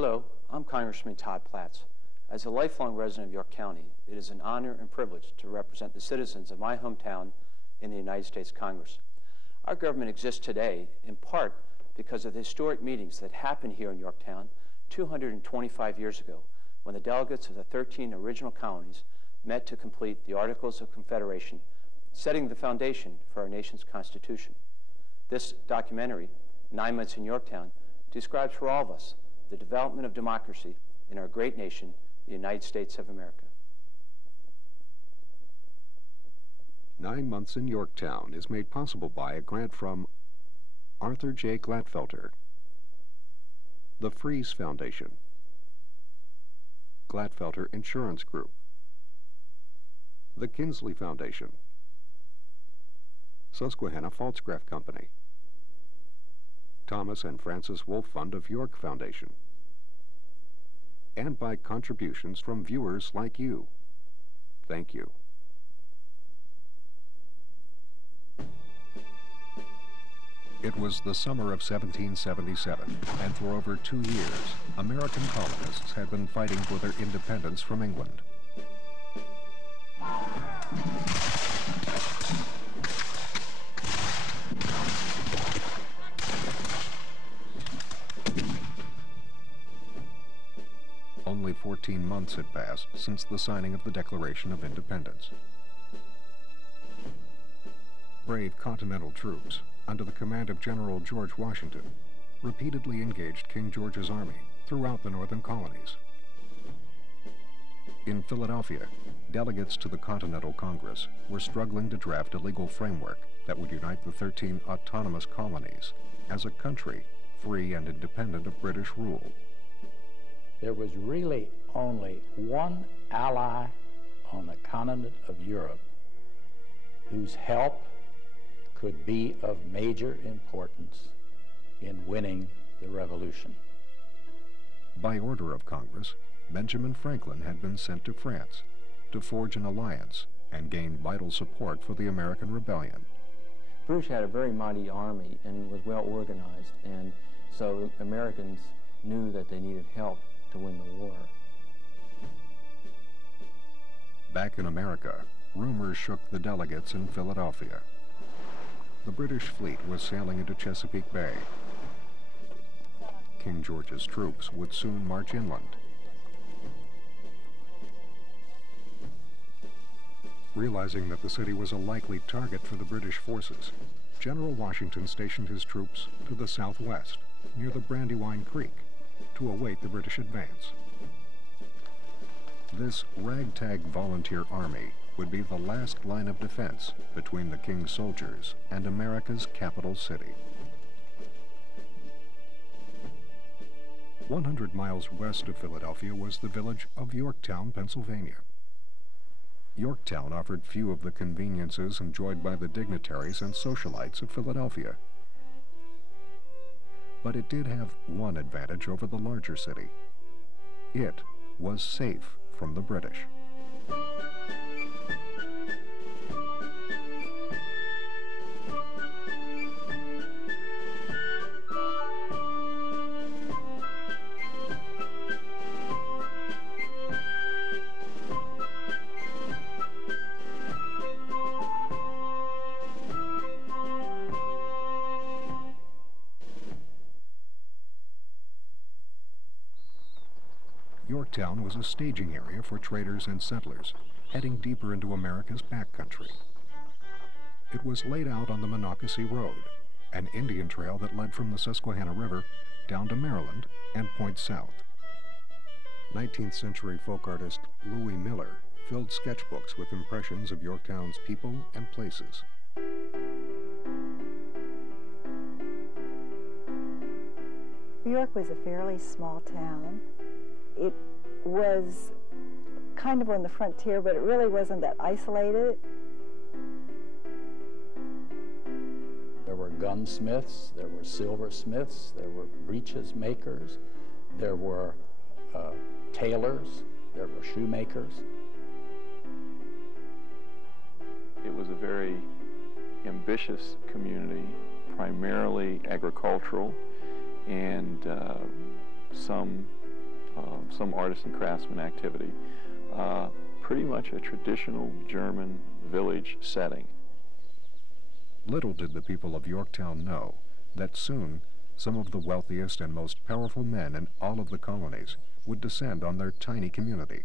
Hello, I'm Congressman Todd Platts. As a lifelong resident of York County, it is an honor and privilege to represent the citizens of my hometown in the United States Congress. Our government exists today in part because of the historic meetings that happened here in Yorktown 225 years ago, when the delegates of the 13 original colonies met to complete the Articles of Confederation, setting the foundation for our nation's Constitution. This documentary, 9 Months in Yorktown, describes for all of us the development of democracy in our great nation, the United States of America. 9 Months in Yorktown is made possible by a grant from Arthur J. Glatfelter, the Fries Foundation, Glatfelter Insurance Group, the Kinsley Foundation, Susquehanna Pfaltzgraff Company, Thomas and Francis Wolfe Fund of York Foundation, and by contributions from viewers like you. Thank you. It was the summer of 1777, and for over 2 years, American colonists had been fighting for their independence from England. Only 14 months had passed since the signing of the Declaration of Independence. Brave Continental troops, under the command of General George Washington, repeatedly engaged King George's army throughout the northern colonies. In Philadelphia, delegates to the Continental Congress were struggling to draft a legal framework that would unite the 13 autonomous colonies as a country free and independent of British rule. There was really only one ally on the continent of Europe whose help could be of major importance in winning the revolution. By order of Congress, Benjamin Franklin had been sent to France to forge an alliance and gain vital support for the American Rebellion. The British had a very mighty army and was well organized, and so Americans knew that they needed help to win the war. Back in America, rumors shook the delegates in Philadelphia. The British fleet was sailing into Chesapeake Bay. King George's troops would soon march inland. Realizing that the city was a likely target for the British forces, General Washington stationed his troops to the southwest, near the Brandywine Creek, to await the British advance. This ragtag volunteer army would be the last line of defense between the King's soldiers and America's capital city. 100 miles west of Philadelphia was the village of Yorktown, Pennsylvania. Yorktown offered few of the conveniences enjoyed by the dignitaries and socialites of Philadelphia. But it did have one advantage over the larger city. It was safe from the British. Yorktown was a staging area for traders and settlers, heading deeper into America's backcountry. It was laid out on the Monocacy Road, an Indian trail that led from the Susquehanna River down to Maryland and points south. 19th century folk artist Louis Miller filled sketchbooks with impressions of Yorktown's people and places. York was a fairly small town. It was kind of on the frontier, but it really wasn't that isolated. There were gunsmiths, there were silversmiths, there were breeches makers, there were tailors, there were shoemakers. It was a very ambitious community, primarily agricultural, and some some artisan craftsman activity. Pretty much a traditional German village setting. Little did the people of Yorktown know that soon some of the wealthiest and most powerful men in all of the colonies would descend on their tiny community.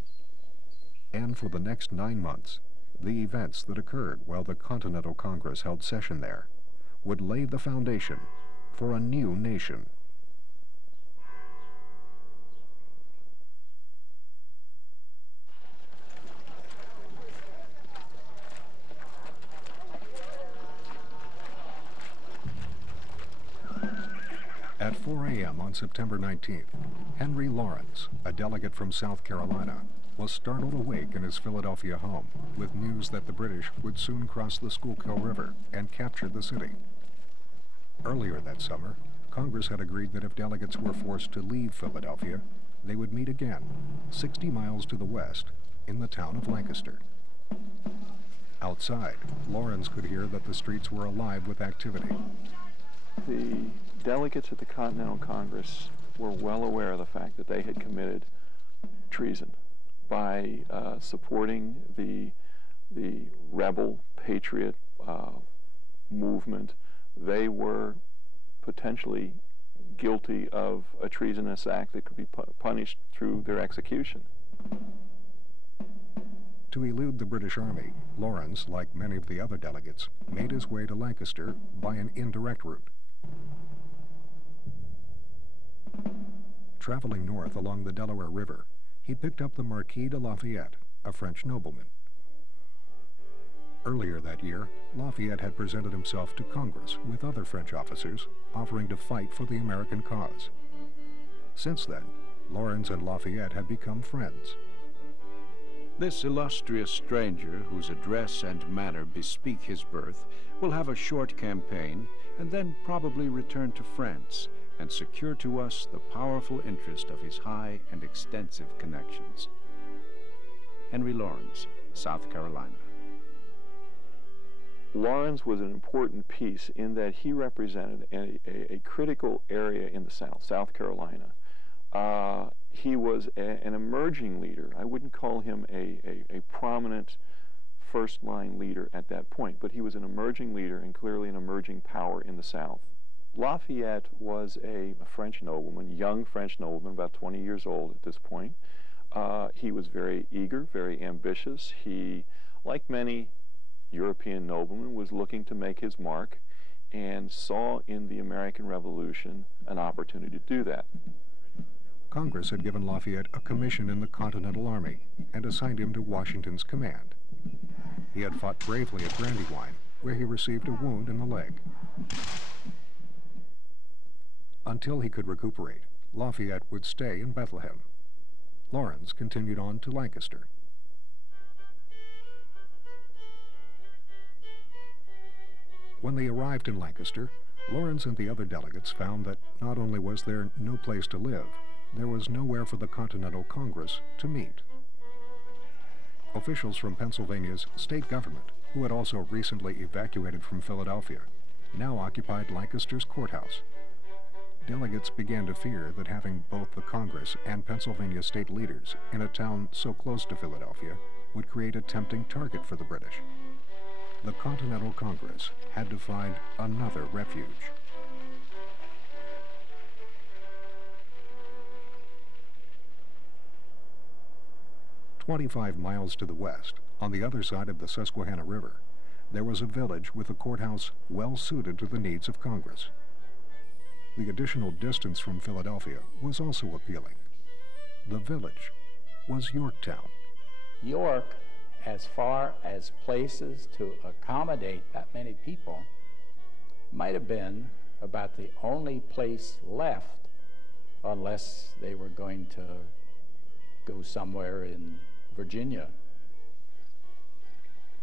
And for the next 9 months, the events that occurred while the Continental Congress held session there would lay the foundation for a new nation. At 4 a.m. on September 19th, Henry Lawrence, a delegate from South Carolina, was startled awake in his Philadelphia home with news that the British would soon cross the Schuylkill River and capture the city. Earlier that summer, Congress had agreed that if delegates were forced to leave Philadelphia, they would meet again, 60 miles to the west, in the town of Lancaster. Outside, Lawrence could hear that the streets were alive with activity. The delegates at the Continental Congress were well aware of the fact that they had committed treason by supporting the rebel patriot movement. They were potentially guilty of a treasonous act that could be punished through their execution. To elude the British Army, Lawrence, like many of the other delegates, made his way to Lancaster by an indirect route. Traveling north along the Delaware River, he picked up the Marquis de Lafayette, a French nobleman. Earlier that year, Lafayette had presented himself to Congress with other French officers, offering to fight for the American cause. Since then, Lawrence and Lafayette had become friends. This illustrious stranger, whose address and manner bespeak his birth, will have a short campaign and then probably return to France and secure to us the powerful interest of his high and extensive connections. Henry Lawrence, South Carolina. Lawrence was an important piece in that he represented a critical area in the South, South Carolina. He was an emerging leader. I wouldn't call him a prominent first-line leader at that point, but he was an emerging leader and clearly an emerging power in the South. Lafayette was a French nobleman, young French nobleman, about 20 years old at this point. He was very eager, very ambitious. He, like many European noblemen, was looking to make his mark and saw in the American Revolution an opportunity to do that. Congress had given Lafayette a commission in the Continental Army and assigned him to Washington's command. He had fought bravely at Brandywine, where he received a wound in the leg. Until he could recuperate, Lafayette would stay in Bethlehem. Lawrence continued on to Lancaster. When they arrived in Lancaster, Lawrence and the other delegates found that not only was there no place to live, there was nowhere for the Continental Congress to meet. Officials from Pennsylvania's state government, who had also recently evacuated from Philadelphia, now occupied Lancaster's courthouse. Delegates began to fear that having both the Congress and Pennsylvania state leaders in a town so close to Philadelphia would create a tempting target for the British. The Continental Congress had to find another refuge. "25 miles to the west, on the other side of the Susquehanna River, there was a village with a courthouse well suited to the needs of Congress. The additional distance from Philadelphia was also appealing. The village was Yorktown. York, as far as places to accommodate that many people, might have been about the only place left, unless they were going to go somewhere in Virginia.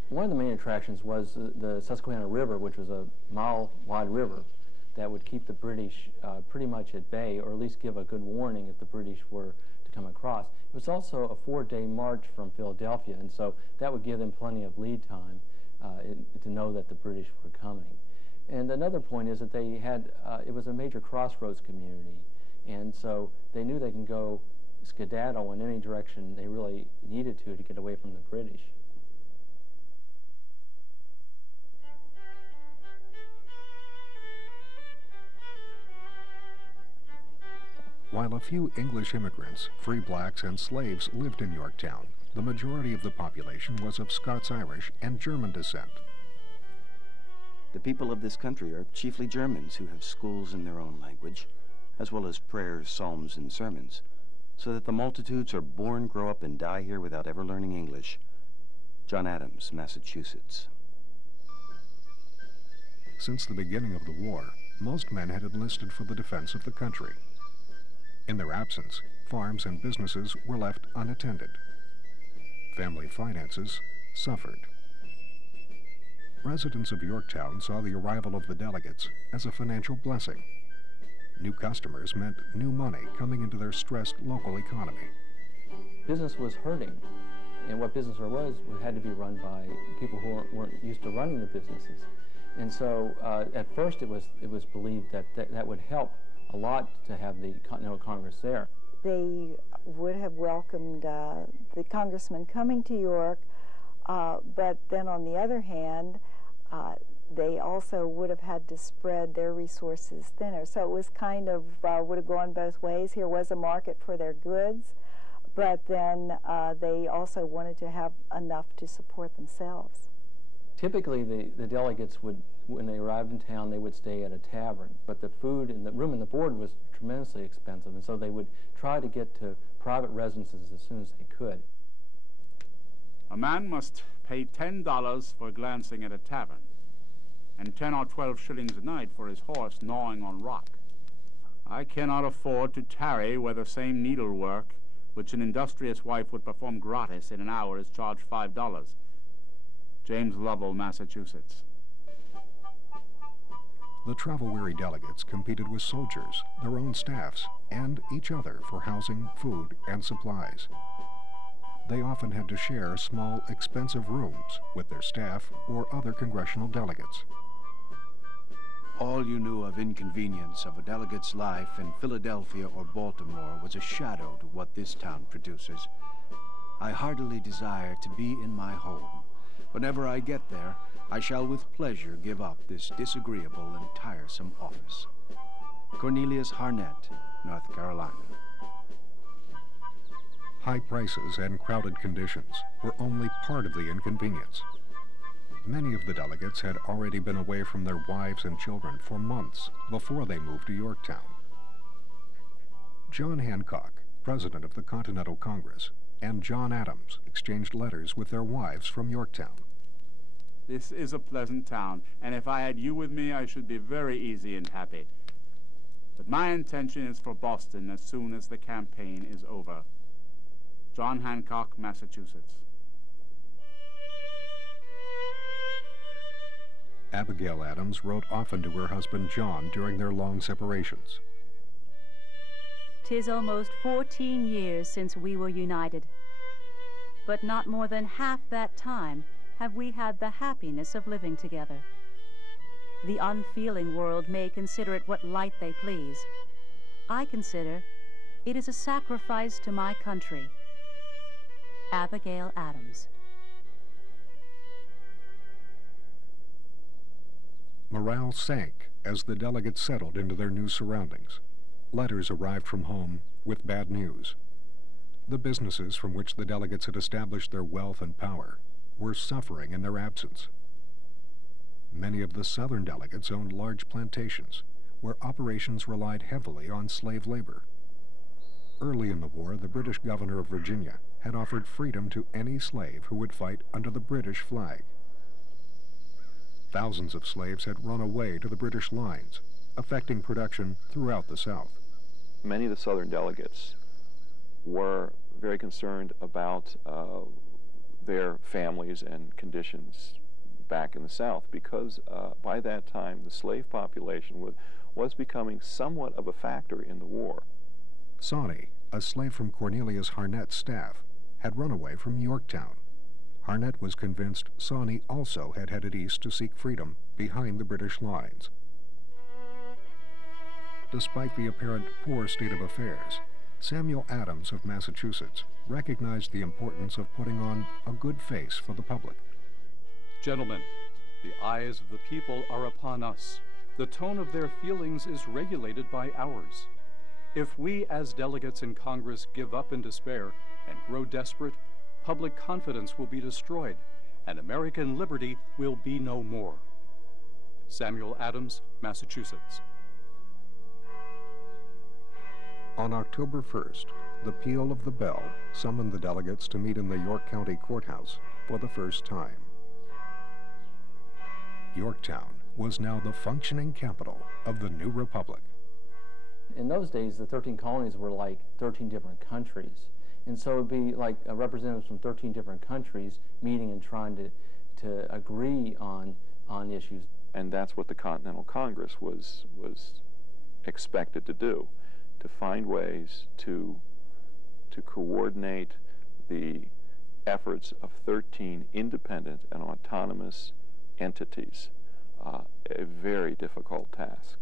One of the main attractions was the Susquehanna River, which was a mile-wide river that would keep the British pretty much at bay, or at least give a good warning if the British were to come across. It was also a 4-day march from Philadelphia, and so that would give them plenty of lead time to know that the British were coming. And another point is that they had, it was a major crossroads community, and so they knew they can go skedaddle in any direction they really needed to get away from the British. While a few English immigrants, free blacks, and slaves lived in Yorktown, the majority of the population was of Scots-Irish and German descent. The people of this country are chiefly Germans who have schools in their own language, as well as prayers, psalms, and sermons, so that the multitudes are born, grow up, and die here without ever learning English. John Adams, Massachusetts. Since the beginning of the war, most men had enlisted for the defense of the country. In their absence, farms and businesses were left unattended. Family finances suffered. Residents of Yorktown saw the arrival of the delegates as a financial blessing. New customers meant new money coming into their stressed local economy. Business was hurting, and what business there was had to be run by people who weren't used to running the businesses. And so at first it was believed that that would help a lot to have the Continental Congress there. They would have welcomed the congressman coming to York, but then on the other hand, they also would have had to spread their resources thinner. So it was kind of, would have gone both ways. Here was a market for their goods, but then they also wanted to have enough to support themselves. Typically, the delegates would, when they arrived in town, they would stay at a tavern. But the food and the room and the board was tremendously expensive, and so they would try to get to private residences as soon as they could. A man must pay $10 for glancing at a tavern, and 10 or 12 shillings a night for his horse gnawing on rock. I cannot afford to tarry where the same needlework, which an industrious wife would perform gratis in an hour, is charged $5. James Lovell, Massachusetts. The travel-weary delegates competed with soldiers, their own staffs, and each other for housing, food, and supplies. They often had to share small, expensive rooms with their staff or other congressional delegates. All you knew of inconvenience of a delegate's life in Philadelphia or Baltimore was a shadow to what this town produces. I heartily desire to be in my home. Whenever I get there, I shall with pleasure give up this disagreeable and tiresome office. Cornelius Harnett, North Carolina. High prices and crowded conditions were only part of the inconvenience. Many of the delegates had already been away from their wives and children for months before they moved to Yorktown. John Hancock, president of the Continental Congress, and John Adams exchanged letters with their wives from Yorktown. This is a pleasant town, and if I had you with me, I should be very easy and happy. But my intention is for Boston as soon as the campaign is over. John Hancock, Massachusetts. Abigail Adams wrote often to her husband John during their long separations. 'Tis almost 14 years since we were united, but not more than half that time have we had the happiness of living together. The unfeeling world may consider it what light they please. I consider it is a sacrifice to my country. Abigail Adams. Morale sank as the delegates settled into their new surroundings. Letters arrived from home with bad news. The businesses from which the delegates had established their wealth and power were suffering in their absence. Many of the Southern delegates owned large plantations where operations relied heavily on slave labor. Early in the war, the British governor of Virginia had offered freedom to any slave who would fight under the British flag. Thousands of slaves had run away to the British lines, affecting production throughout the South. Many of the Southern delegates were very concerned about their families and conditions back in the South because by that time the slave population was becoming somewhat of a factor in the war. Sawney, a slave from Cornelius Harnett's staff, had run away from Yorktown. Harnett was convinced Sawney also had headed east to seek freedom behind the British lines. Despite the apparent poor state of affairs, Samuel Adams of Massachusetts recognized the importance of putting on a good face for the public. Gentlemen, the eyes of the people are upon us. The tone of their feelings is regulated by ours. If we as delegates in Congress give up in despair and grow desperate, public confidence will be destroyed and American liberty will be no more. Samuel Adams, Massachusetts. On October 1st, the peal of the bell summoned the delegates to meet in the York County Courthouse for the first time. Yorktown was now the functioning capital of the new republic. In those days, the 13 colonies were like 13 different countries. And so it would be like representatives from 13 different countries meeting and trying to agree on issues. And that's what the Continental Congress was expected to do, to find ways to coordinate the efforts of 13 independent and autonomous entities. A very difficult task.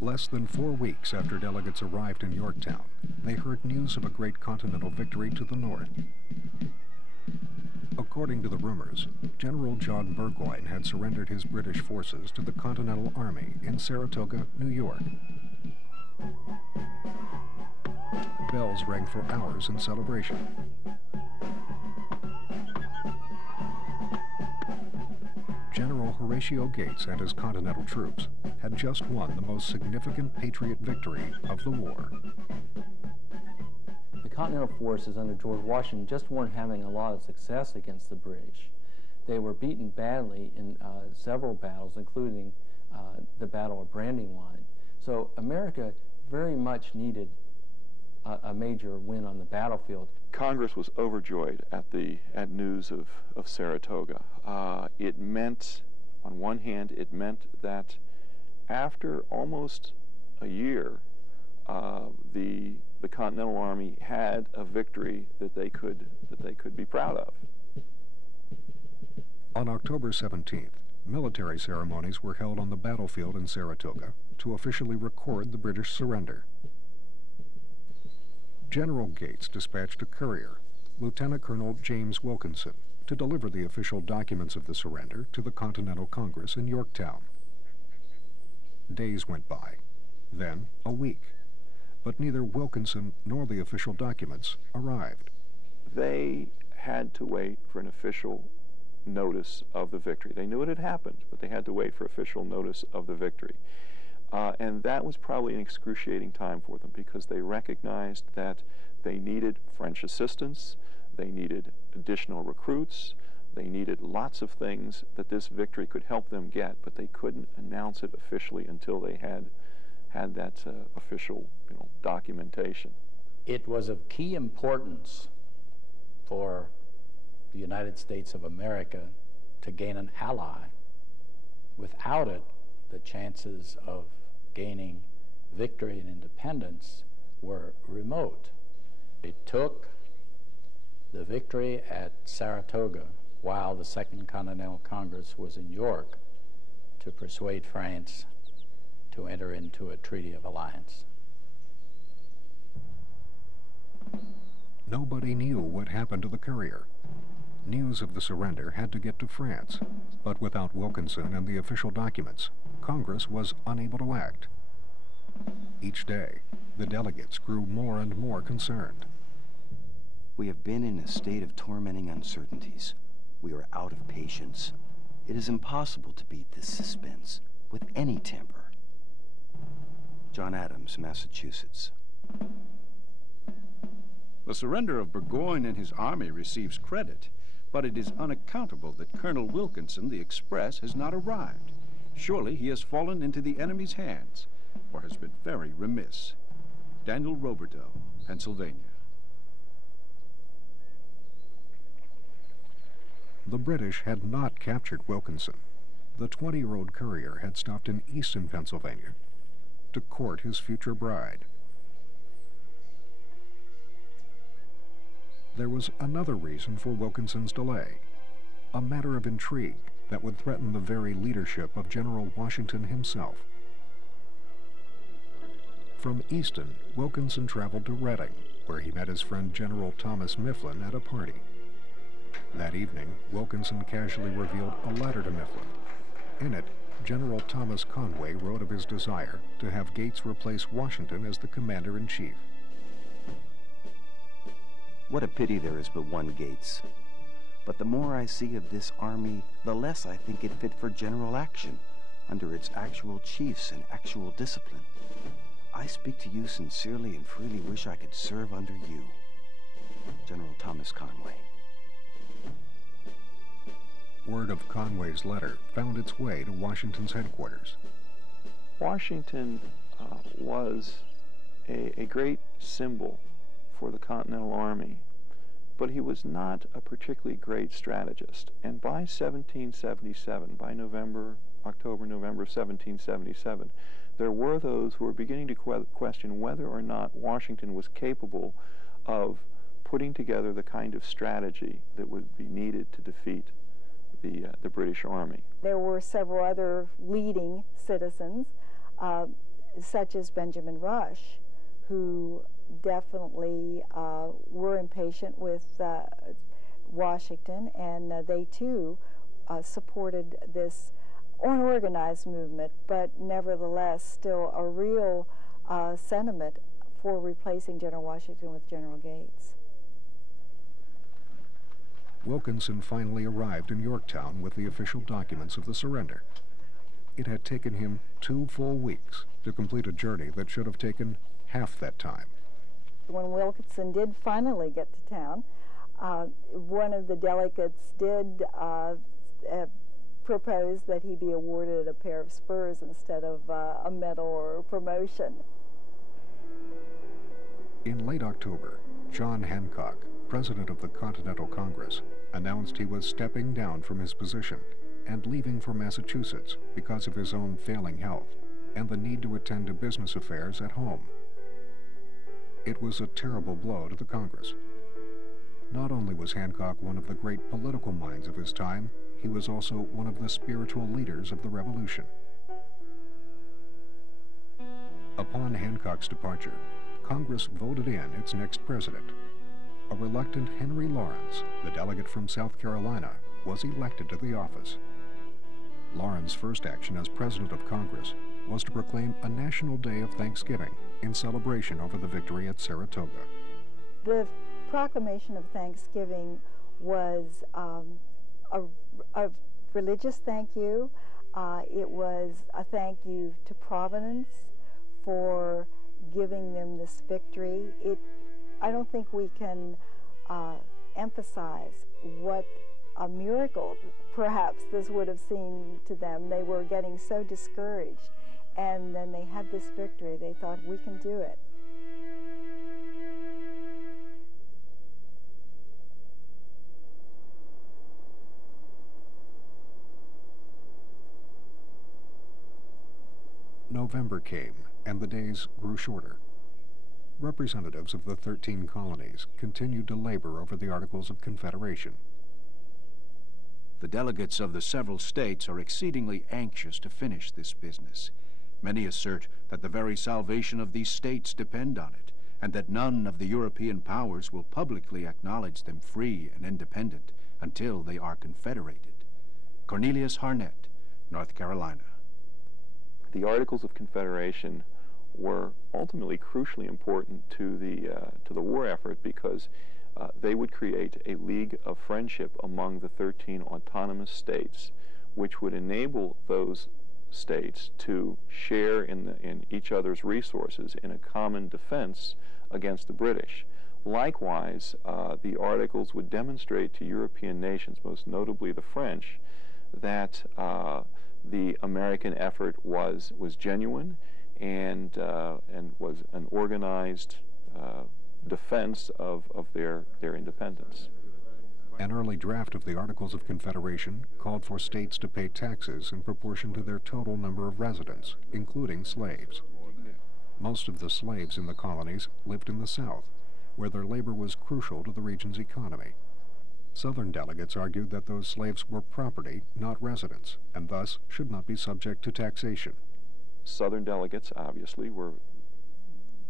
Less than 4 weeks after delegates arrived in Yorktown, they heard news of a great Continental victory to the north. According to the rumors, General John Burgoyne had surrendered his British forces to the Continental Army in Saratoga, New York. Bells rang for hours in celebration. General Horatio Gates and his Continental troops had just won the most significant Patriot victory of the war. The Continental forces under George Washington just weren't having a lot of success against the British. They were beaten badly in several battles, including the Battle of Brandywine. So America very much needed a major win on the battlefield. Congress was overjoyed at news of Saratoga. It meant, on one hand, it meant that after almost a year, the Continental Army had a victory that they could be proud of. On October 17th, military ceremonies were held on the battlefield in Saratoga to officially record the British surrender. General Gates dispatched a courier, Lieutenant Colonel James Wilkinson, to deliver the official documents of the surrender to the Continental Congress in Yorktown. Days went by, then a week, but neither Wilkinson nor the official documents arrived. They had to wait for an official notice of the victory. They knew it had happened, but they had to wait for official notice of the victory. And that was probably an excruciating time for them because they recognized that they needed French assistance, they needed additional recruits, they needed lots of things that this victory could help them get, but they couldn't announce it officially until they had that official, documentation. It was of key importance for the United States of America to gain an ally. Without it, the chances of gaining victory and independence were remote. It took the victory at Saratoga while the Second Continental Congress was in York to persuade France to enter into a treaty of alliance. Nobody knew what happened to the courier. News of the surrender had to get to France, but without Wilkinson and the official documents, Congress was unable to act. Each day, the delegates grew more and more concerned. We have been in a state of tormenting uncertainties. We are out of patience. It is impossible to beat this suspense with any temper. John Adams, Massachusetts. The surrender of Burgoyne and his army receives credit, but it is unaccountable that Colonel Wilkinson, the Express, has not arrived. Surely he has fallen into the enemy's hands, or has been very remiss. Daniel Roberdeau, Pennsylvania. The British had not captured Wilkinson. The 20-year-old courier had stopped in eastern Pennsylvania to court his future bride. There was another reason for Wilkinson's delay, a matter of intrigue that would threaten the very leadership of General Washington himself. From Easton, Wilkinson traveled to Reading, where he met his friend General Thomas Mifflin at a party. That evening, Wilkinson casually revealed a letter to Mifflin. In it, General Thomas Conway wrote of his desire to have Gates replace Washington as the commander-in-chief. What a pity there is but one Gates. But the more I see of this army, the less I think it fit for general action under its actual chiefs and actual discipline. I speak to you sincerely and freely wish I could serve under you. General Thomas Conway. Word of Conway's letter found its way to Washington's headquarters. Washington was a great symbol for the Continental Army, but he was not a particularly great strategist. And by 1777, by October, November 1777, there were those who were beginning to question whether or not Washington was capable of putting together the kind of strategy that would be needed to defeat the British Army. There were several other leading citizens, such as Benjamin Rush, who definitely were impatient with Washington, and they too supported this unorganized movement, but nevertheless still a real sentiment for replacing General Washington with General Gates. Wilkinson finally arrived in Yorktown with the official documents of the surrender. It had taken him 2 full weeks to complete a journey that should have taken half that time. When Wilkinson did finally get to town, one of the delegates did propose that he be awarded a pair of spurs instead of a medal or a promotion. In late October, John Hancock, president of the Continental Congress, announced he was stepping down from his position and leaving for Massachusetts because of his own failing health and the need to attend to business affairs at home. It was a terrible blow to the Congress. Not only was Hancock one of the great political minds of his time, he was also one of the spiritual leaders of the Revolution. Upon Hancock's departure, Congress voted in its next president. A reluctant Henry Lawrence, the delegate from South Carolina, was elected to the office. Lawrence's first action as president of Congress was to proclaim a national day of Thanksgiving in celebration over the victory at Saratoga. The proclamation of Thanksgiving was a religious thank you. It was a thank you to Providence for giving them this victory. I don't think we can emphasize what a miracle perhaps this would have seemed to them. They were getting so discouraged, and then they had this victory. They thought, we can do it. November came, and the days grew shorter. Representatives of the 13 colonies continued to labor over the Articles of Confederation. The delegates of the several states are exceedingly anxious to finish this business. Many assert that the very salvation of these states depend on it, and that none of the European powers will publicly acknowledge them free and independent until they are confederated. Cornelius Harnett, North Carolina. The Articles of Confederation were ultimately crucially important to the war effort because they would create a league of friendship among the 13 autonomous states, which would enable those states to share in each other's resources in a common defense against the British. Likewise, the Articles would demonstrate to European nations, most notably the French, that the American effort was genuine and was an organized defense of their independence. An early draft of the Articles of Confederation called for states to pay taxes in proportion to their total number of residents, including slaves. Most of the slaves in the colonies lived in the South, where their labor was crucial to the region's economy. Southern delegates argued that those slaves were property, not residents, and thus should not be subject to taxation. Southern delegates, obviously, were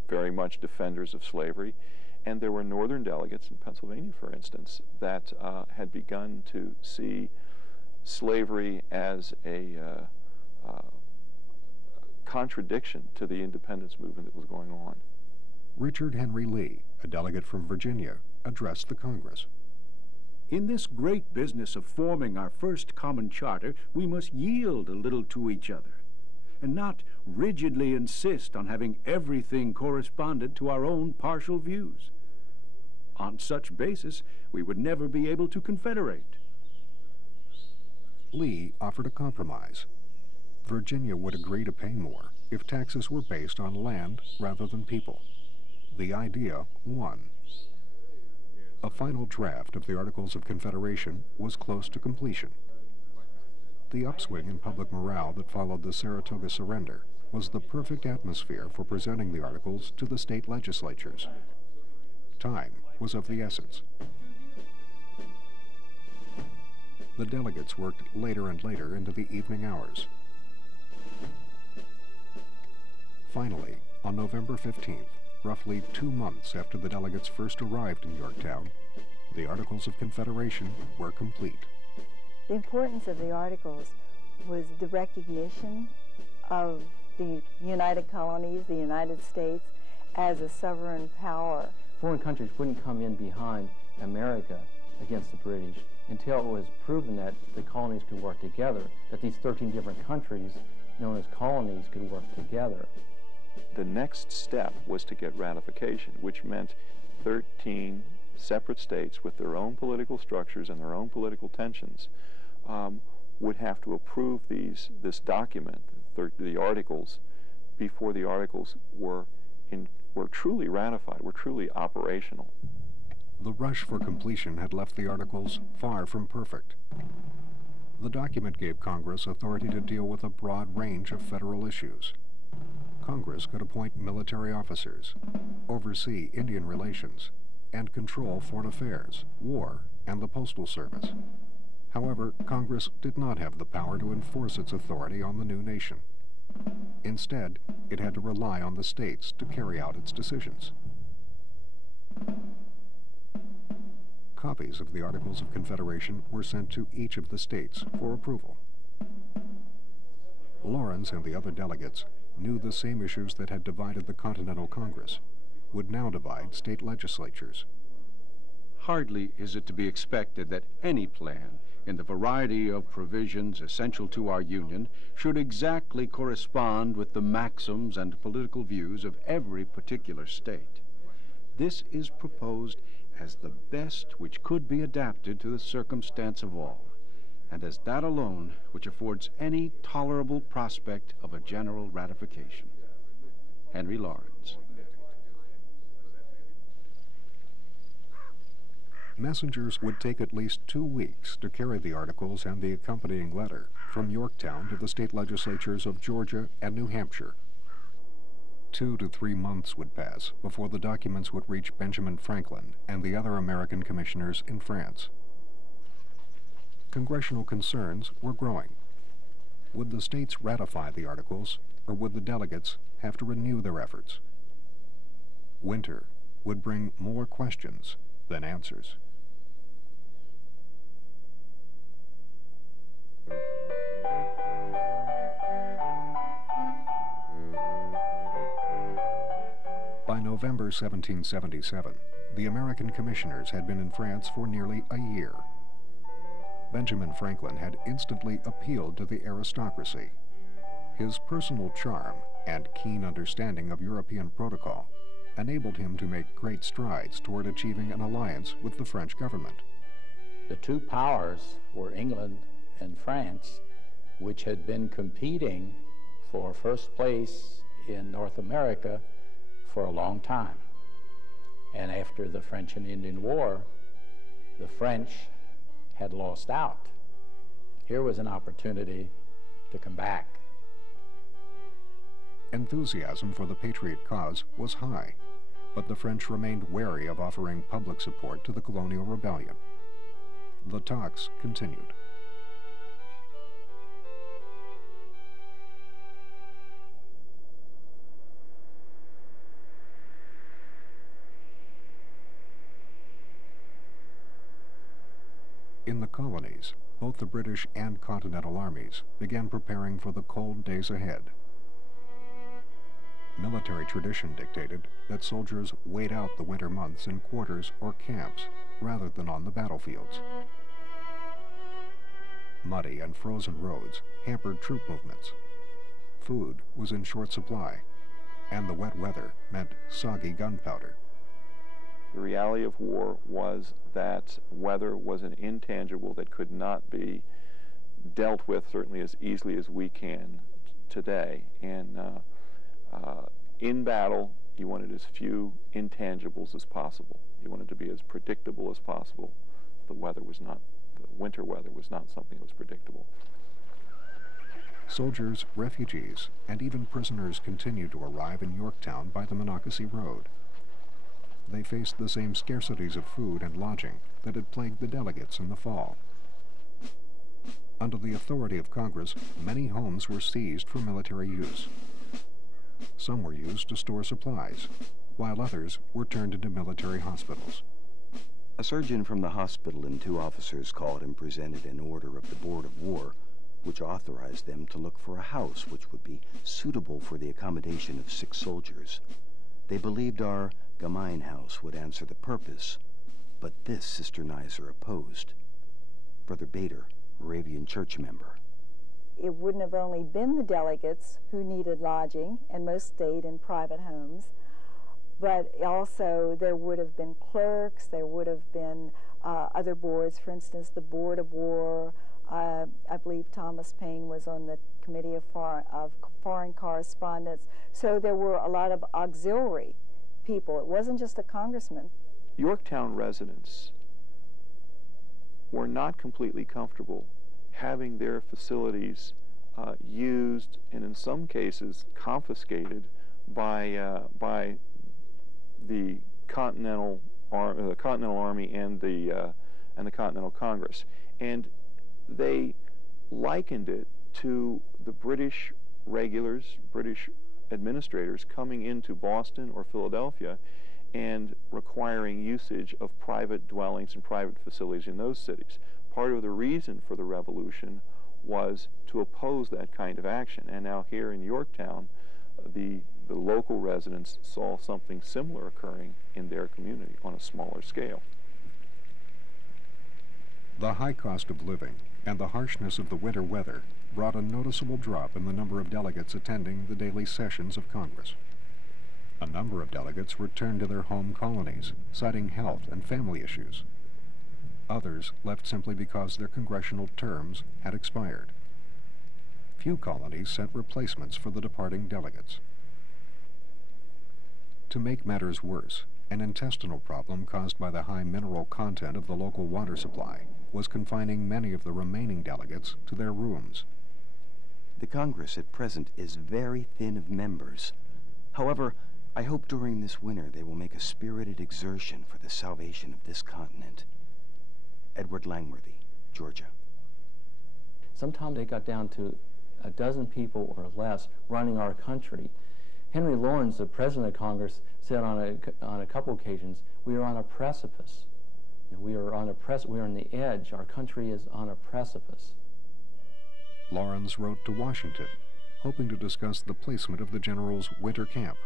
very much defenders of slavery, and there were Northern delegates in Pennsylvania, for instance, that had begun to see slavery as a contradiction to the independence movement that was going on. Richard Henry Lee, a delegate from Virginia, addressed the Congress. In this great business of forming our first common charter, we must yield a little to each other, and not rigidly insist on having everything corresponded to our own partial views. On such basis, we would never be able to confederate. Lee offered a compromise. Virginia would agree to pay more if taxes were based on land rather than people. The idea won. A final draft of the Articles of Confederation was close to completion. The upswing in public morale that followed the Saratoga surrender was the perfect atmosphere for presenting the Articles to the state legislatures. Time was of the essence. The delegates worked later and later into the evening hours. Finally, on November 15th, roughly 2 months after the delegates first arrived in Yorktown, the Articles of Confederation were complete. The importance of the Articles was the recognition of the United Colonies, the United States, as a sovereign power. Foreign countries wouldn't come in behind America against the British until it was proven that the colonies could work together, that these 13 different countries known as colonies could work together. The next step was to get ratification, which meant 13 separate states with their own political structures and their own political tensions would have to approve this document, the Articles, before the Articles were truly ratified, were truly operational. The rush for completion had left the Articles far from perfect. The document gave Congress authority to deal with a broad range of federal issues. Congress could appoint military officers, oversee Indian relations, and control foreign affairs, war, and the Postal Service. However, Congress did not have the power to enforce its authority on the new nation. Instead, it had to rely on the states to carry out its decisions. Copies of the Articles of Confederation were sent to each of the states for approval. Lawrence and the other delegates knew the same issues that had divided the Continental Congress would now divide state legislatures. Hardly is it to be expected that any plan, in the variety of provisions essential to our Union, should exactly correspond with the maxims and political views of every particular state. This is proposed as the best which could be adapted to the circumstance of all, and as that alone which affords any tolerable prospect of a general ratification. Henry Lawrence. Messengers would take at least 2 weeks to carry the Articles and the accompanying letter from Yorktown to the state legislatures of Georgia and New Hampshire. 2 to 3 months would pass before the documents would reach Benjamin Franklin and the other American commissioners in France. Congressional concerns were growing. Would the states ratify the Articles, or would the delegates have to renew their efforts? Winter would bring more questions than answers. By November 1777, the American commissioners had been in France for nearly a year. Benjamin Franklin had instantly appealed to the aristocracy. His personal charm and keen understanding of European protocol enabled him to make great strides toward achieving an alliance with the French government. The two powers were England and France, which had been competing for first place in North America for a long time. And after the French and Indian War, the French had lost out. Here was an opportunity to come back. Enthusiasm for the Patriot cause was high, but the French remained wary of offering public support to the colonial rebellion. The talks continued. In the colonies, both the British and Continental armies began preparing for the cold days ahead. Military tradition dictated that soldiers wait out the winter months in quarters or camps rather than on the battlefields. Muddy and frozen roads hampered troop movements. Food was in short supply, and the wet weather meant soggy gunpowder. The reality of war was that weather was an intangible that could not be dealt with certainly as easily as we can today. And in battle, you wanted as few intangibles as possible. You wanted to be as predictable as possible. The winter weather was not something that was predictable. Soldiers, refugees, and even prisoners continued to arrive in Yorktown by the Monocacy Road. They faced the same scarcities of food and lodging that had plagued the delegates in the fall. Under the authority of Congress, many homes were seized for military use. Some were used to store supplies, while others were turned into military hospitals. A surgeon from the hospital and 2 officers called and presented an order of the Board of War, which authorized them to look for a house which would be suitable for the accommodation of sick soldiers. They believed our Gamine house would answer the purpose, but this Sister Nizer opposed. Brother Bader, Moravian church member. It wouldn't have only been the delegates who needed lodging, and most stayed in private homes, but also there would have been clerks, there would have been other boards, for instance, the Board of War. I believe Thomas Paine was on the Committee of Foreign Correspondence. So there were a lot of auxiliary people. It wasn't just a congressman. Yorktown residents were not completely comfortable having their facilities used and in some cases confiscated by the Continental Army and the Continental Congress, and they likened it to the British regulars, British administrators coming into Boston or Philadelphia and requiring usage of private dwellings and private facilities in those cities. Part of the reason for the revolution was to oppose that kind of action. And now here in Yorktown, the local residents saw something similar occurring in their community on a smaller scale. The high cost of living and the harshness of the winter weather brought a noticeable drop in the number of delegates attending the daily sessions of Congress. A number of delegates returned to their home colonies, citing health and family issues. Others left simply because their congressional terms had expired. Few colonies sent replacements for the departing delegates. To make matters worse, an intestinal problem caused by the high mineral content of the local water supply was confining many of the remaining delegates to their rooms. The Congress at present is very thin of members. However, I hope during this winter they will make a spirited exertion for the salvation of this continent. Edward Langworthy, Georgia. Sometimes they got down to a dozen people or less running our country. Henry Lawrence, the president of Congress, said on a couple occasions, we are on a precipice. We are on the edge. Our country is on a precipice. Lawrence wrote to Washington, hoping to discuss the placement of the general's winter camp.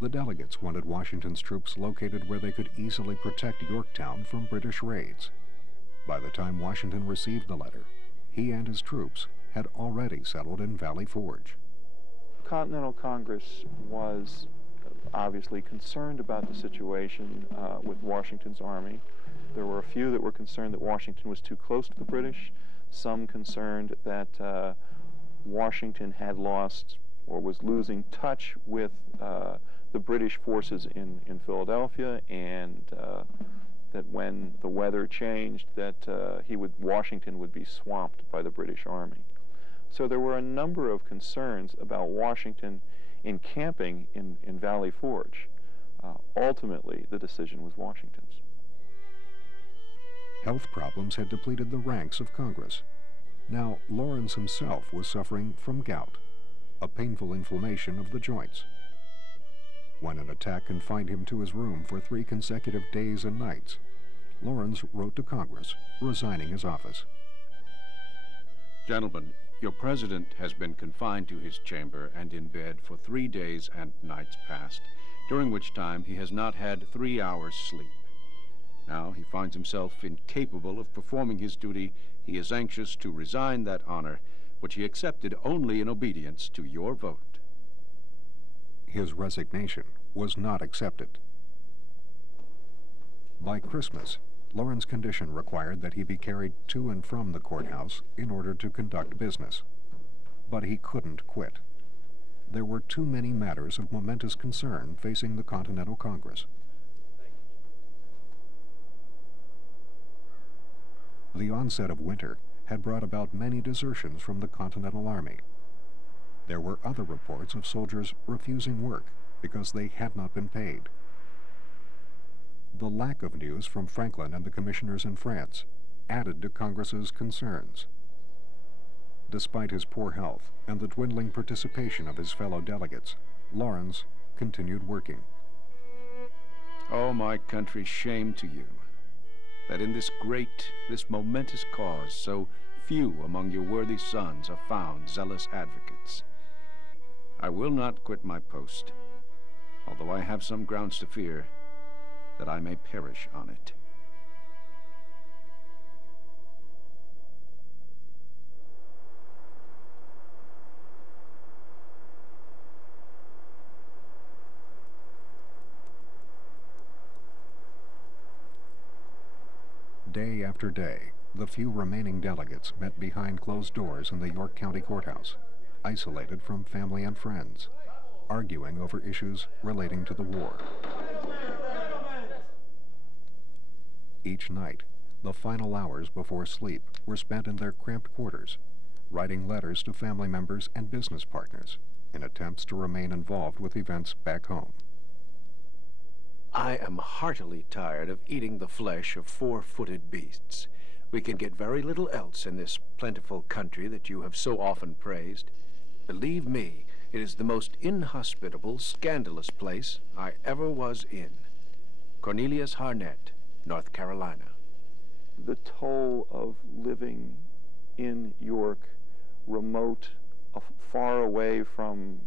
The delegates wanted Washington's troops located where they could easily protect Yorktown from British raids. By the time Washington received the letter, he and his troops had already settled in Valley Forge. Continental Congress was obviously concerned about the situation with Washington's army. There were a few that were concerned that Washington was too close to the British, some concerned that Washington had lost or was losing touch with the British forces in Philadelphia, and that when the weather changed, that Washington would be swamped by the British Army. So there were a number of concerns about Washington encamping in Valley Forge. Ultimately, the decision was Washington's. Health problems had depleted the ranks of Congress. Now, Laurens himself was suffering from gout, a painful inflammation of the joints. When an attack confined him to his room for 3 consecutive days and nights, Laurens wrote to Congress, resigning his office. Gentlemen, your president has been confined to his chamber and in bed for 3 days and nights past, during which time he has not had 3 hours' sleep. Now he finds himself incapable of performing his duty. He is anxious to resign that honor, which he accepted only in obedience to your vote. His resignation was not accepted. By Christmas, Laurens' condition required that he be carried to and from the courthouse in order to conduct business. But he couldn't quit. There were too many matters of momentous concern facing the Continental Congress. The onset of winter had brought about many desertions from the Continental Army. There were other reports of soldiers refusing work because they had not been paid. The lack of news from Franklin and the commissioners in France added to Congress's concerns. Despite his poor health and the dwindling participation of his fellow delegates, Laurens continued working. Oh, my country, shame to you, that in this great, this momentous cause, so few among your worthy sons are found zealous advocates. I will not quit my post, although I have some grounds to fear that I may perish on it. Day after day, the few remaining delegates met behind closed doors in the York County Courthouse, isolated from family and friends, arguing over issues relating to the war. Each night, the final hours before sleep were spent in their cramped quarters, writing letters to family members and business partners in attempts to remain involved with events back home. I am heartily tired of eating the flesh of 4-footed beasts. We can get very little else in this plentiful country that you have so often praised. Believe me, it is the most inhospitable, scandalous place I ever was in. Cornelius Harnett, North Carolina. The toll of living in York, remote, far away from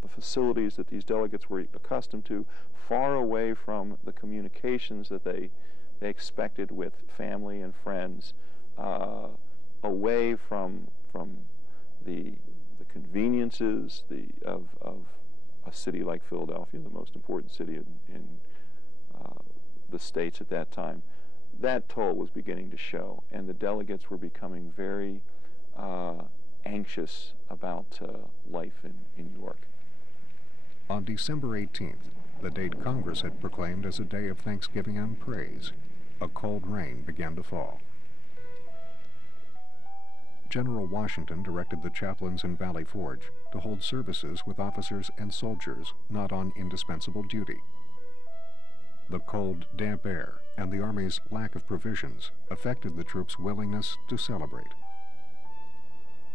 the facilities that these delegates were accustomed to, far away from the communications that they expected with family and friends, away from the conveniences of a city like Philadelphia, the most important city in the States at that time. That toll was beginning to show, and the delegates were becoming very anxious about life in York. On December 18th, the date Congress had proclaimed as a day of thanksgiving and praise, a cold rain began to fall. General Washington directed the chaplains in Valley Forge to hold services with officers and soldiers not on indispensable duty. The cold, damp air and the Army's lack of provisions affected the troops' willingness to celebrate.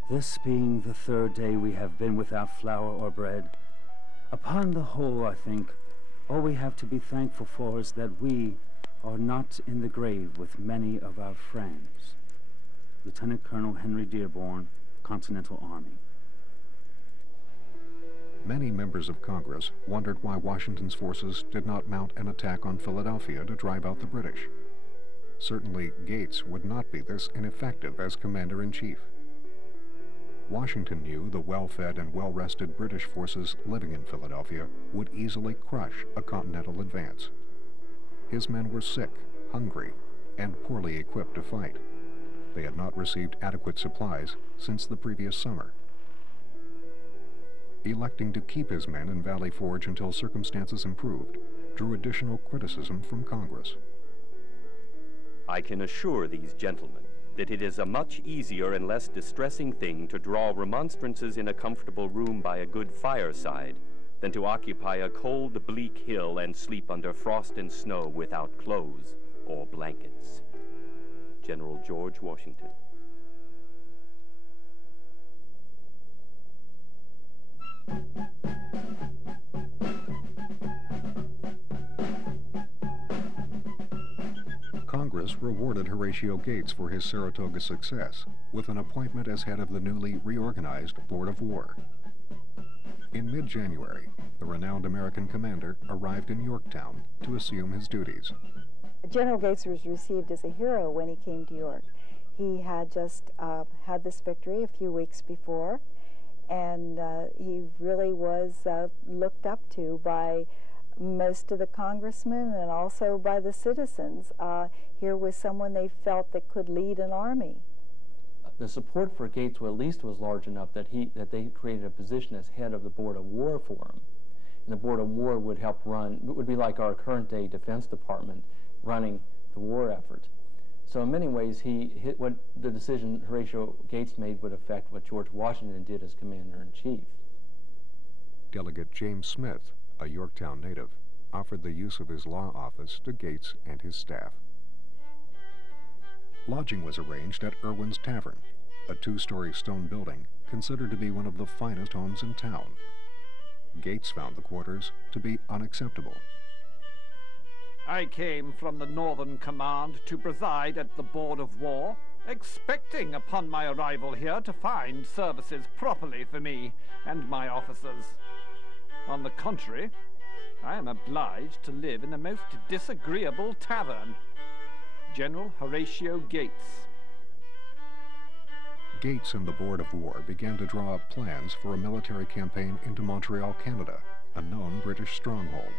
This being the 3rd day we have been without flour or bread, upon the whole, I think, all we have to be thankful for is that we are not in the grave with many of our friends. Lieutenant Colonel Henry Dearborn, Continental Army. Many members of Congress wondered why Washington's forces did not mount an attack on Philadelphia to drive out the British. Certainly, Gates would not be this ineffective as commander-in-chief. Washington knew the well-fed and well-rested British forces living in Philadelphia would easily crush a continental advance. His men were sick, hungry, and poorly equipped to fight. They had not received adequate supplies since the previous summer. Electing to keep his men in Valley Forge until circumstances improved drew additional criticism from Congress. I can assure these gentlemen that it is a much easier and less distressing thing to draw remonstrances in a comfortable room by a good fireside than to occupy a cold, bleak hill and sleep under frost and snow without clothes or blankets. General George Washington. Congress rewarded Horatio Gates for his Saratoga success with an appointment as head of the newly reorganized Board of War. In mid-January, the renowned American commander arrived in Yorktown to assume his duties. General Gates was received as a hero when he came to York. He had just had this victory a few weeks before, and he really was looked up to by most of the congressmen and also by the citizens. Here was someone they felt that could lead an army. The support for Gates at least was large enough that they created a position as head of the Board of War for him. And the Board of War would help run, it would be like our current day Defense Department running the war effort. So in many ways, what the decision Horatio Gates made would affect what George Washington did as Commander-in-Chief. Delegate James Smith, a Yorktown native, offered the use of his law office to Gates and his staff. Lodging was arranged at Irwin's Tavern, a two-story stone building considered to be one of the finest homes in town. Gates found the quarters to be unacceptable. I came from the Northern Command to preside at the Board of War, expecting upon my arrival here to find services properly for me and my officers. On the contrary, I am obliged to live in a most disagreeable tavern. General Horatio Gates. Gates and the Board of War began to draw up plans for a military campaign into Montreal, Canada, a known British stronghold.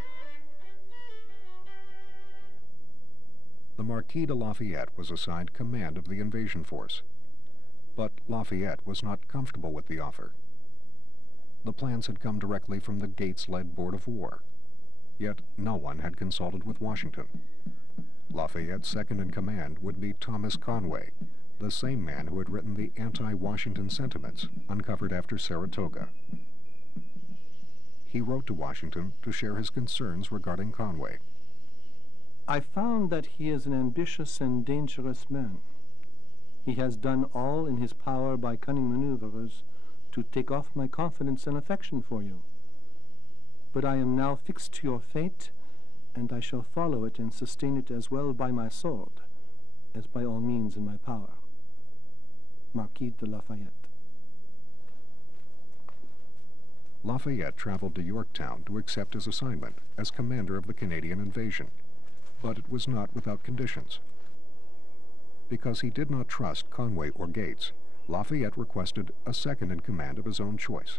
The Marquis de Lafayette was assigned command of the invasion force, but Lafayette was not comfortable with the offer. The plans had come directly from the Gates-led Board of War, yet no one had consulted with Washington. Lafayette's second-in-command would be Thomas Conway, the same man who had written the anti-Washington sentiments uncovered after Saratoga. He wrote to Washington to share his concerns regarding Conway. I found that he is an ambitious and dangerous man. He has done all in his power by cunning maneuvers to take off my confidence and affection for you. But I am now fixed to your fate, and I shall follow it and sustain it as well by my sword as by all means in my power. Marquis de Lafayette. Lafayette traveled to Yorktown to accept his assignment as commander of the Canadian invasion, but it was not without conditions. Because he did not trust Conway or Gates, Lafayette requested a second-in-command of his own choice.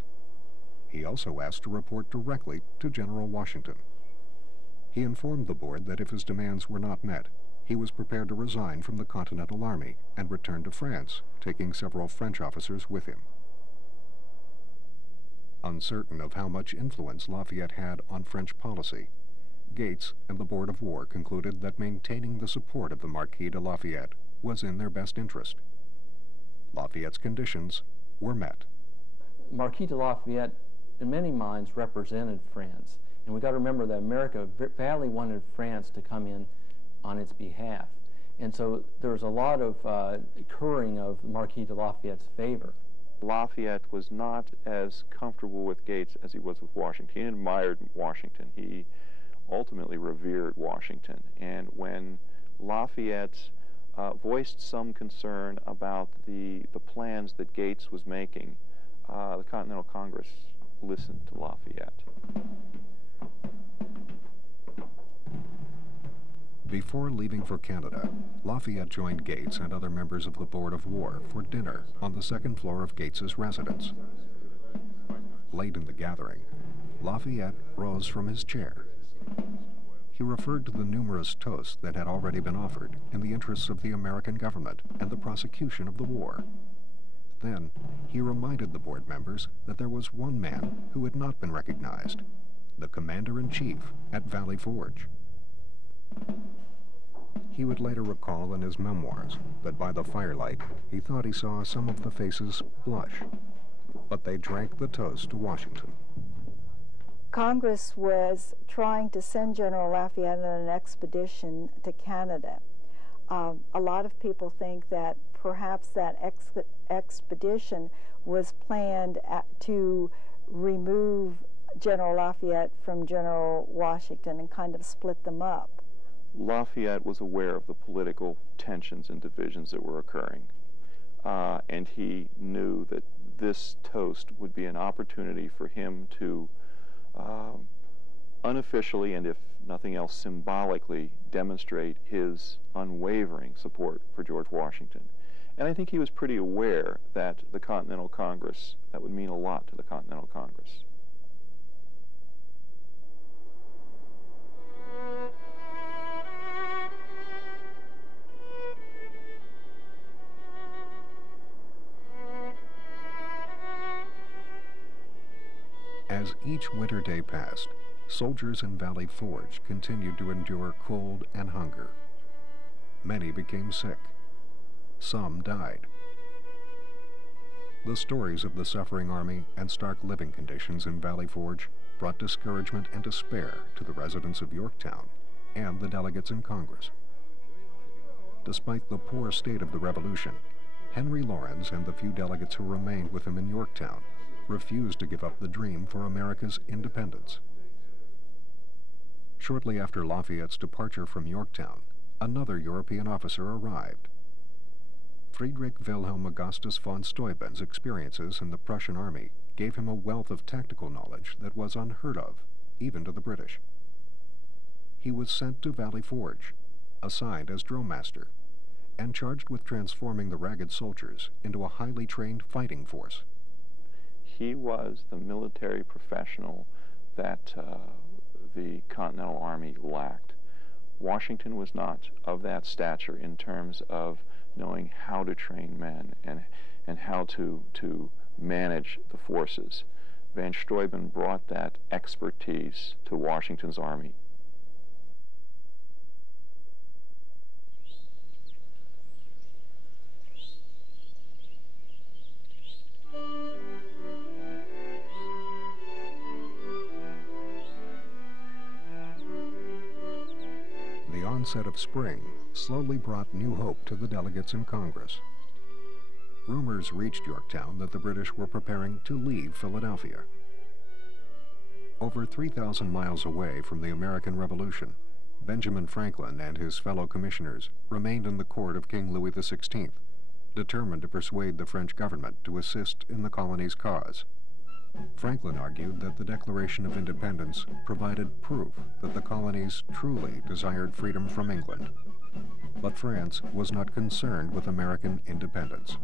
He also asked to report directly to General Washington. He informed the board that if his demands were not met, he was prepared to resign from the Continental Army and return to France, taking several French officers with him. Uncertain of how much influence Lafayette had on French policy, Gates and the Board of War concluded that maintaining the support of the Marquis de Lafayette was in their best interest. Lafayette's conditions were met. Marquis de Lafayette, in many minds, represented France. And we got to remember that America badly wanted France to come in on its behalf. And so there was a lot of occurring of Marquis de Lafayette's favor. Lafayette was not as comfortable with Gates as he was with Washington. He admired Washington. He ultimately revered Washington. And when Lafayette voiced some concern about the plans that Gates was making, the Continental Congress listened to Lafayette. Before leaving for Canada, Lafayette joined Gates and other members of the Board of War for dinner on the second floor of Gates's residence. Late in the gathering, Lafayette rose from his chair. He referred to the numerous toasts that had already been offered in the interests of the American government and the prosecution of the war. Then, he reminded the board members that there was one man who had not been recognized, the Commander-in-Chief at Valley Forge. He would later recall in his memoirs that by the firelight he thought he saw some of the faces blush, but they drank the toast to Washington. Congress was trying to send General Lafayette on an expedition to Canada. A lot of people think that perhaps that expedition was planned to remove General Lafayette from General Washington and kind of split them up. Lafayette was aware of the political tensions and divisions that were occurring, and he knew that this toast would be an opportunity for him to unofficially, and if nothing else symbolically, demonstrate his unwavering support for George Washington. And I think he was pretty aware that the Continental Congress, that would mean a lot to the Continental Congress. As each winter day passed, soldiers in Valley Forge continued to endure cold and hunger. Many became sick. Some died. The stories of the suffering army and stark living conditions in Valley Forge brought discouragement and despair to the residents of Yorktown and the delegates in Congress. Despite the poor state of the Revolution, Henry Laurens and the few delegates who remained with him in Yorktown refused to give up the dream for America's independence. Shortly after Lafayette's departure from Yorktown, another European officer arrived. Friedrich Wilhelm Augustus von Steuben's experiences in the Prussian army gave him a wealth of tactical knowledge that was unheard of, even to the British. He was sent to Valley Forge, assigned as drill master, and charged with transforming the ragged soldiers into a highly trained fighting force. He was the military professional that the Continental Army lacked. Washington was not of that stature in terms of knowing how to train men and how to manage the forces. Von Steuben brought that expertise to Washington's army. The onset of spring slowly brought new hope to the delegates in Congress. Rumors reached Yorktown that the British were preparing to leave Philadelphia. Over 3,000 miles away from the American Revolution, Benjamin Franklin and his fellow commissioners remained in the court of King Louis XVI, determined to persuade the French government to assist in the colony's cause. Franklin argued that the Declaration of Independence provided proof that the colonies truly desired freedom from England. But France was not concerned with American independence.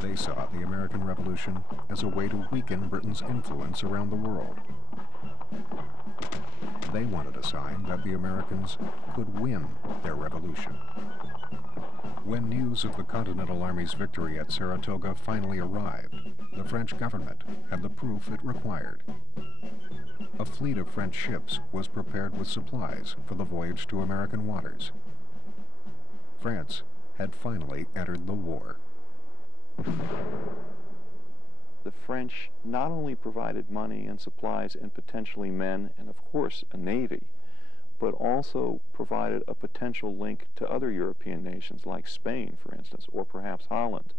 They saw the American Revolution as a way to weaken Britain's influence around the world. They wanted a sign that the Americans could win their revolution. When news of the Continental Army's victory at Saratoga finally arrived, the French government had the proof it required. A fleet of French ships was prepared with supplies for the voyage to American waters. France had finally entered the war. The French not only provided money and supplies and potentially men and, of course, a navy, but also provided a potential link to other European nations like Spain, for instance, or perhaps Holland.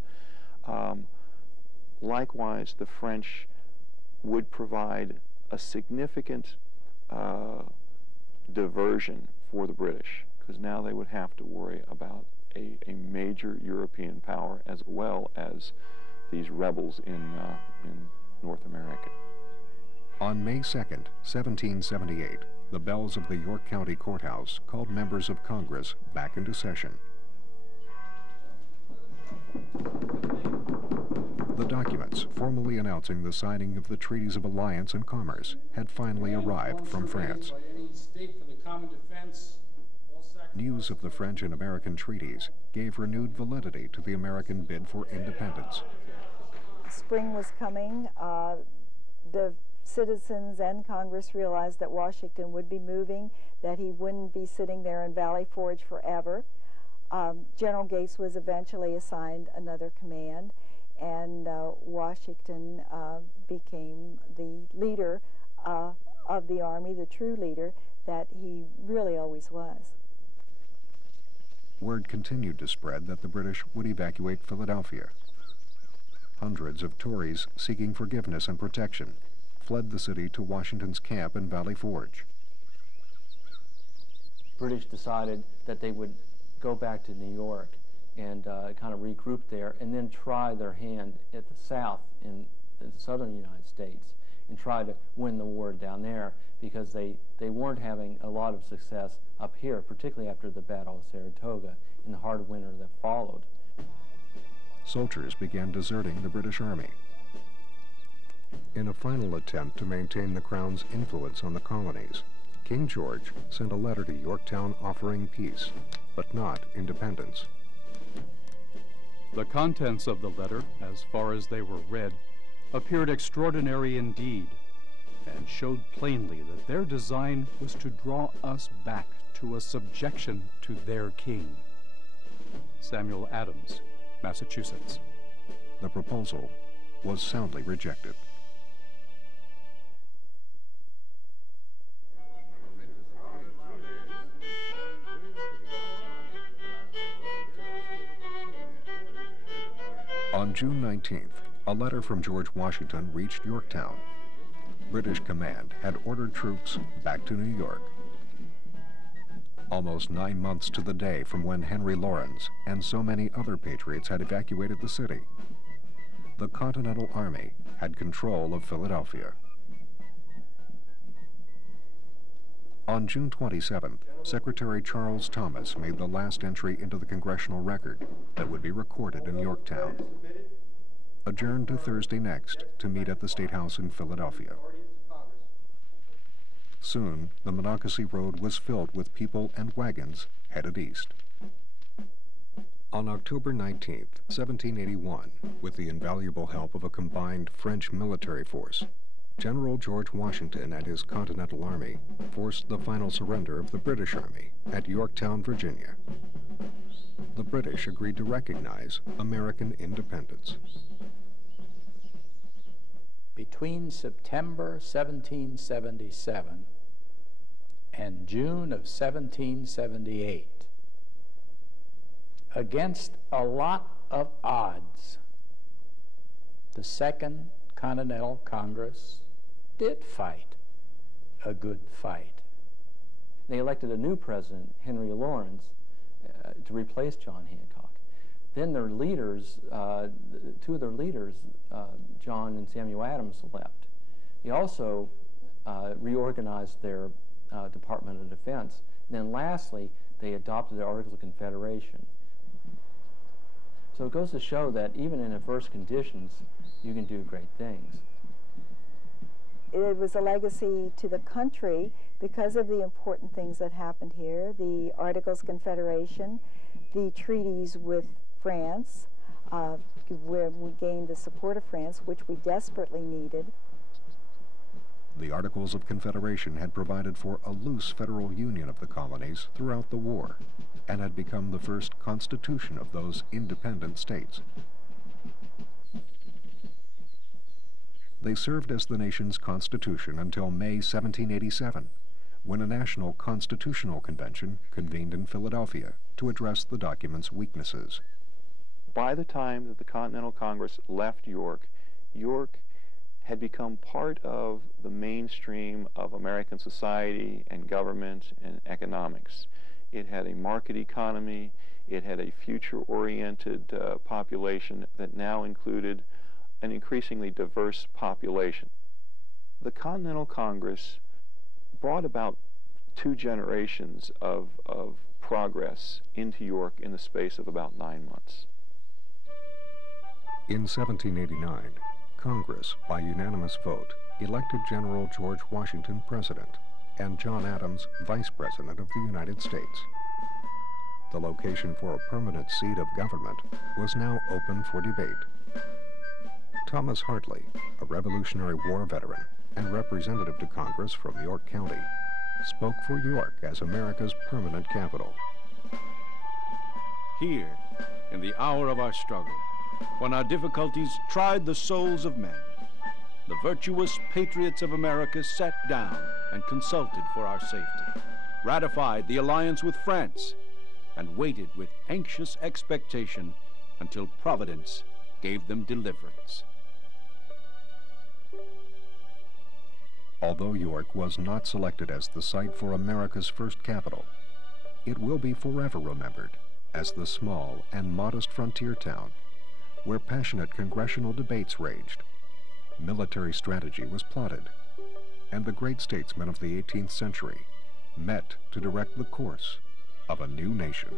Likewise, the French would provide a significant diversion for the British, because now they would have to worry about a major European power as well as these rebels in North America. On May 2nd, 1778, the bells of the York County Courthouse called members of Congress back into session. The documents formally announcing the signing of the Treaties of Alliance and Commerce had finally arrived from France. News of the French and American treaties gave renewed validity to the American bid for independence. Spring was coming. The citizens and Congress realized that Washington would be moving, that he wouldn't be sitting there in Valley Forge forever. General Gates was eventually assigned another command, and Washington became the leader of the Army, the true leader that he really always was. Word continued to spread that the British would evacuate Philadelphia. Hundreds of Tories seeking forgiveness and protection fled the city to Washington's camp in Valley Forge. British decided that they would go back to New York and kind of regroup there, and then try their hand at the South in the southern United States and try to win the war down there, because they weren't having a lot of success up here, particularly after the Battle of Saratoga and the hard winter that followed. Soldiers began deserting the British Army. In a final attempt to maintain the Crown's influence on the colonies, King George sent a letter to Yorktown offering peace, but not independence. The contents of the letter, as far as they were read, appeared extraordinary indeed, and showed plainly that their design was to draw us back to a subjection to their king. Samuel Adams, Massachusetts. The proposal was soundly rejected. On June 19th, a letter from George Washington reached Yorktown. British command had ordered troops back to New York. Almost 9 months to the day from when Henry Lawrence and so many other patriots had evacuated the city, the Continental Army had control of Philadelphia. On June 27th, Secretary Charles Thomas made the last entry into the congressional record that would be recorded in Yorktown. Adjourned to Thursday next to meet at the State House in Philadelphia. Soon, the Monocacy Road was filled with people and wagons headed east. On October 19th, 1781, with the invaluable help of a combined French military force, General George Washington and his Continental Army forced the final surrender of the British Army at Yorktown, Virginia. The British agreed to recognize American independence. Between September 1777 and June of 1778, against a lot of odds, the Second Continental Congress did fight a good fight. They elected a new president, Henry Lawrence, to replace John Hancock. Then their leaders, two of their leaders, John and Samuel Adams, left. They also reorganized their Department of Defense. And then lastly, they adopted the Articles of Confederation. So it goes to show that even in adverse conditions, you can do great things. It was a legacy to the country because of the important things that happened here, the Articles of Confederation, the treaties with France, where we gained the support of France, which we desperately needed. The Articles of Confederation had provided for a loose federal union of the colonies throughout the war, and had become the first constitution of those independent states. They served as the nation's constitution until May 1787, when a national constitutional convention convened in Philadelphia to address the document's weaknesses. By the time that the Continental Congress left York, York had become part of the mainstream of American society and government and economics. It had a market economy. It had a future-oriented population that now included an increasingly diverse population. The Continental Congress brought about 2 generations of progress into York in the space of about 9 months. In 1789, Congress, by unanimous vote, elected General George Washington president and John Adams vice president of the United States. The location for a permanent seat of government was now open for debate. Thomas Hartley, a Revolutionary War veteran and representative to Congress from York County, spoke for York as America's permanent capital. Here, in the hour of our struggle, when our difficulties tried the souls of men, the virtuous patriots of America sat down and consulted for our safety, ratified the alliance with France, and waited with anxious expectation until Providence gave them deliverance. Although York was not selected as the site for America's first capital, it will be forever remembered as the small and modest frontier town where passionate congressional debates raged, military strategy was plotted, and the great statesmen of the 18th century met to direct the course of a new nation.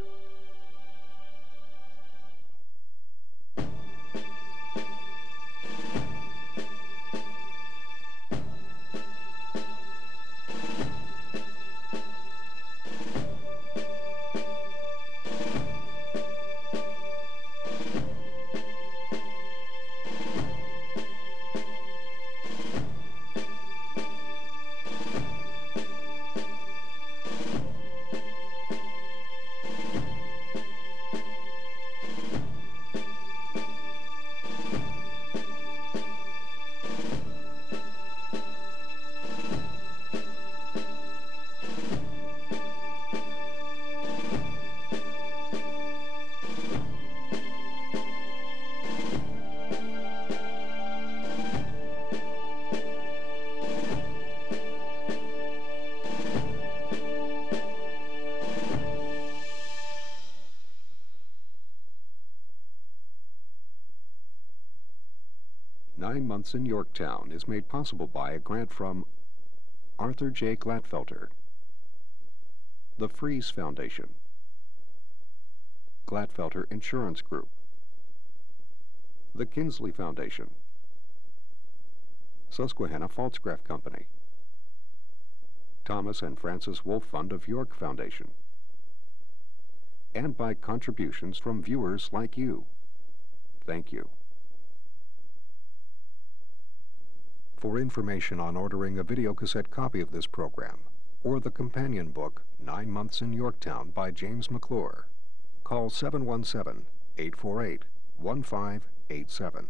"9 Months in Yorktown" is made possible by a grant from Arthur J. Glatfelter, the Fries Foundation, Glatfelter Insurance Group, the Kinsley Foundation, Susquehanna Pfaltzgraff Company, Thomas and Francis Wolfe Fund of York Foundation, and by contributions from viewers like you. Thank you. For information on ordering a videocassette copy of this program, or the companion book, 9 Months in Yorktown by James McClure, call 717-848-1587.